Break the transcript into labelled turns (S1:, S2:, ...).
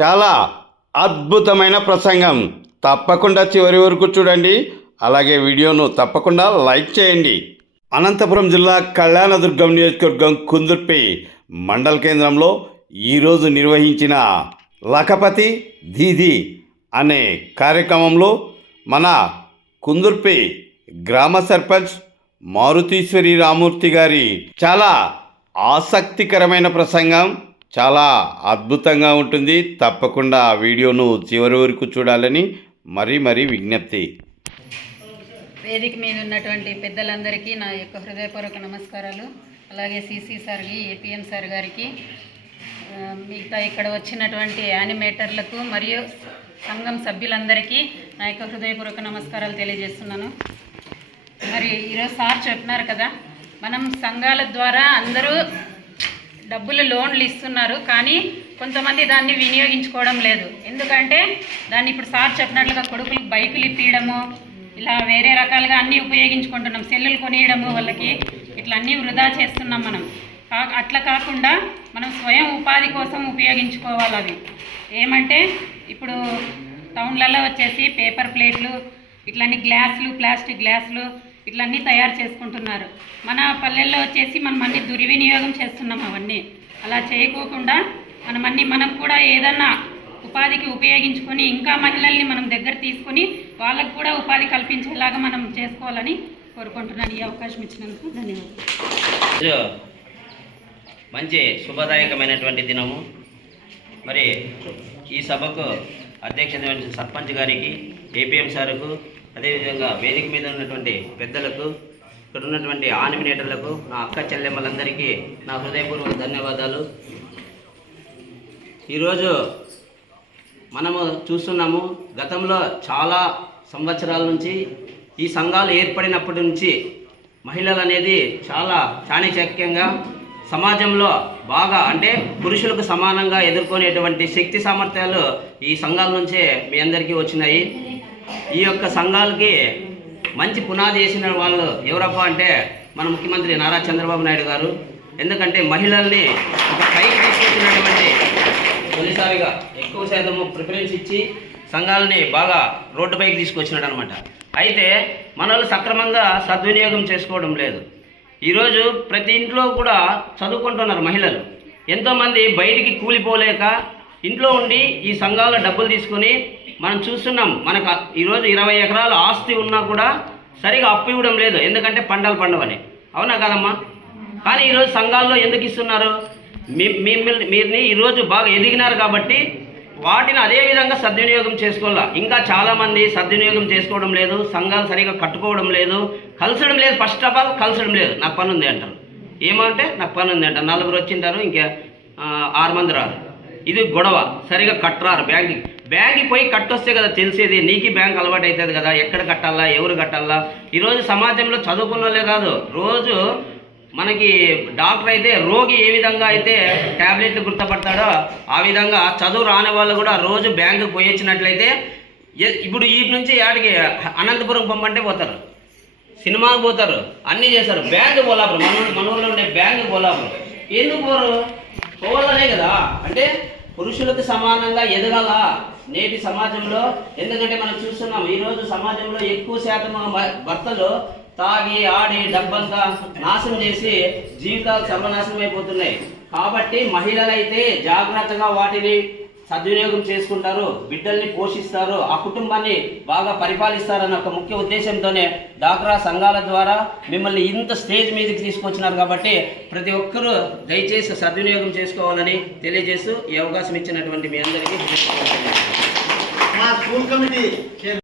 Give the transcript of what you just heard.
S1: చాలా అద్భుతమైన ప్రసంగం. తప్పకుండా చివరి వరకు చూడండి. అలాగే వీడియోను తప్పకుండా లైక్ చేయండి. అనంతపురం జిల్లా కళ్యాణదుర్గం నియోజకవర్గం కుందుర్పి మండల కేంద్రంలో ఈరోజు నిర్వహించిన లఖపతి దీది అనే కార్యక్రమంలో మన కుందుర్పి గ్రామ సర్పంచ్ మారుతీశ్వరి రామూర్తి గారి చాలా ఆసక్తికరమైన ప్రసంగం. చాలా అద్భుతంగా ఉంటుంది. తప్పకుండా ఆ వీడియోను చివరి వరకు చూడాలని మరీ మరీ విజ్ఞప్తి.
S2: వేదిక మీద ఉన్నటువంటి పెద్దలందరికీ నా యొక్క హృదయపూర్వక నమస్కారాలు. అలాగే సిసి సార్కి ఏపీఎన్ సార్ గారికి మిగతా ఇక్కడ వచ్చినటువంటి యానిమేటర్లకు మరియు సంఘం సభ్యులందరికీ నా యొక్క హృదయపూర్వక నమస్కారాలు తెలియజేస్తున్నాను. మరి ఈరోజు సార్ చెప్పినారు కదా మనం సంఘాల ద్వారా అందరూ డబ్బులు లోన్లు ఇస్తున్నారు కానీ కొంతమంది దాన్ని వినియోగించుకోవడం లేదు. ఎందుకంటే దాన్ని ఇప్పుడు సార్ చెప్పినట్లుగా కొడుకులు బైకులు ఇప్పించడము ఇలా వేరే రకాలుగా అన్నీ ఉపయోగించుకుంటున్నాం. సెల్లులు కొనియడము వాళ్ళకి ఇట్లా అన్నీ వృధా చేస్తున్నాం మనం. కా అట్లా కాకుండా మనం స్వయం ఉపాధి కోసం ఉపయోగించుకోవాలి అవి. ఏమంటే ఇప్పుడు టౌన్లలో వచ్చేసి పేపర్ ప్లేట్లు ఇట్లాంటి గ్లాసులు ప్లాస్టిక్ గ్లాసులు ఇట్లన్నీ తయారు చేసుకుంటున్నారు. మన పల్లెల్లో వచ్చేసి మనం అన్ని దుర్వినియోగం చేస్తున్నాం అవన్నీ. అలా చేయకోకుండా మనం అన్ని మనం కూడా ఏదన్నా ఉపాధికి ఉపయోగించుకొని ఇంకా మహిళల్ని మనం దగ్గర తీసుకొని వాళ్ళకు కూడా ఉపాధి కల్పించేలాగా మనం చేసుకోవాలని కోరుకుంటున్నాను ఈ అవకాశం ఇచ్చినందుకు ధన్యవాదాలు.
S3: మంచి శుభదాయకమైనటువంటి దినము. మరి ఈ సభకు అధ్యక్షత సర్పంచ్ గారికి ఏపీఎం సార్కు అదేవిధంగా వేదిక మీద ఉన్నటువంటి పెద్దలకు ఇక్కడ ఉన్నటువంటి ఆనిమినేటర్లకు నా అక్క చెల్లెమ్మలందరికీ నా హృదయపూర్వక ధన్యవాదాలు. ఈరోజు మనము చూస్తున్నాము గతంలో చాలా సంవత్సరాల నుంచి ఈ సంఘాలు ఏర్పడినప్పటి నుంచి మహిళలు అనేది చాలా చాణిచక్యంగా సమాజంలో బాగా అంటే పురుషులకు సమానంగా ఎదుర్కొనేటువంటి శక్తి సామర్థ్యాలు ఈ సంఘాల నుంచే మీ అందరికీ వచ్చినాయి. ఈ యొక్క సంఘాలకి మంచి పునాది వేసిన వాళ్ళు ఎవరప్పా అంటే మన ముఖ్యమంత్రి నారా చంద్రబాబు నాయుడు గారు. ఎందుకంటే మహిళల్ని ఒక పైకి తీసుకొచ్చినటువంటి తొలిసారిగా ఎక్కువ శాతము ప్రిఫరెన్స్ ఇచ్చి సంఘాలని బాగా రోడ్డుపైకి తీసుకొచ్చినాడు అనమాట అయితే మనల్ని సక్రమంగా సద్వినియోగం చేసుకోవడం లేదు. ఈరోజు ప్రతి ఇంట్లో కూడా చదువుకుంటున్నారు మహిళలు. ఎంతోమంది బయటికి కూలిపోలేక ఇంట్లో ఉండి ఈ సంఘాల్లో డబ్బులు తీసుకొని మనం చూస్తున్నాం మనకు ఈరోజు ఇరవై ఎకరాల ఆస్తి ఉన్నా కూడా సరిగా అప్పు ఇవ్వడం లేదు. ఎందుకంటే పంటలు పండవని. అవునా కాదమ్మా? కానీ ఈరోజు సంఘాల్లో ఎందుకు ఇస్తున్నారు? మీ మిమ్మల్ని మీరుని ఈరోజు బాగా ఎదిగినారు కాబట్టి వాటిని అదే విధంగా సద్వినియోగం చేసుకోవాలా? ఇంకా చాలామంది సద్వినియోగం చేసుకోవడం లేదు సంఘాలు సరిగా కట్టుకోవడం లేదు కలిసడం లేదు. ఫస్ట్ ఆఫ్ ఆల్ కలిసడం లేదు. నాకు పని ఉంది అంటారు. ఏమంటే నాకు పని ఉంది అంటారు. నలుగురు వచ్చింటారు ఇంకా ఆరు మంది రారు. ఇది గొడవ. సరిగా కట్టరారు బ్యాంక్కి బ్యాంక్కి పోయి కట్టొస్తే కదా తెలిసేది. నీకు బ్యాంక్ అలవాటు అవుతుంది కదా. ఎక్కడ కట్టాలా? ఎవరు కట్టాలా? ఈరోజు సమాజంలో చదువుకున్న వాళ్ళే కాదు. రోజు మనకి డాక్టర్ అయితే రోగి ఏ విధంగా అయితే ట్యాబ్లెట్లు గుర్తుపడతాడో ఆ విధంగా చదువు రాని వాళ్ళు కూడా రోజు బ్యాంకుకి పోయి వచ్చినట్లయితే ఇప్పుడు వీటి నుంచి యాడికి అనంతపురం పంపంటే పోతారు. సినిమాకి పోతారు. అన్నీ చేస్తారు. బ్యాంకు పోలాపురం. మన మన ఊళ్ళో ఉండే బ్యాంకు పోలాపురం. ఎందుకు పోరు? పోవాలనే కదా. అంటే పురుషులకు సమానంగా ఎదగాల? నేటి సమాజంలో ఎందుకంటే మనం చూస్తున్నాం ఈరోజు సమాజంలో ఎక్కువ శాతం భర్తలు తాగి ఆడి డబ్బంతా నాశనం చేసి జీవితాలు సర్వనాశనం అయిపోతున్నాయి. కాబట్టి మహిళలైతే జాగ్రత్తగా వాటిని సద్వినియోగం చేసుకుంటారు బిడ్డల్ని పోషిస్తారు ఆ కుటుంబాన్ని బాగా పరిపాలిస్తారన్న ఒక ముఖ్య ఉద్దేశంతోనే డాక్రా సంఘాల ద్వారా మిమ్మల్ని ఇంత స్టేజ్ మీదకి తీసుకొచ్చినారు కాబట్టి ప్రతి ఒక్కరూ దయచేసి సద్వినియోగం చేసుకోవాలని తెలియజేస్తూ ఈ అవకాశం ఇచ్చినటువంటి మీ అందరికీ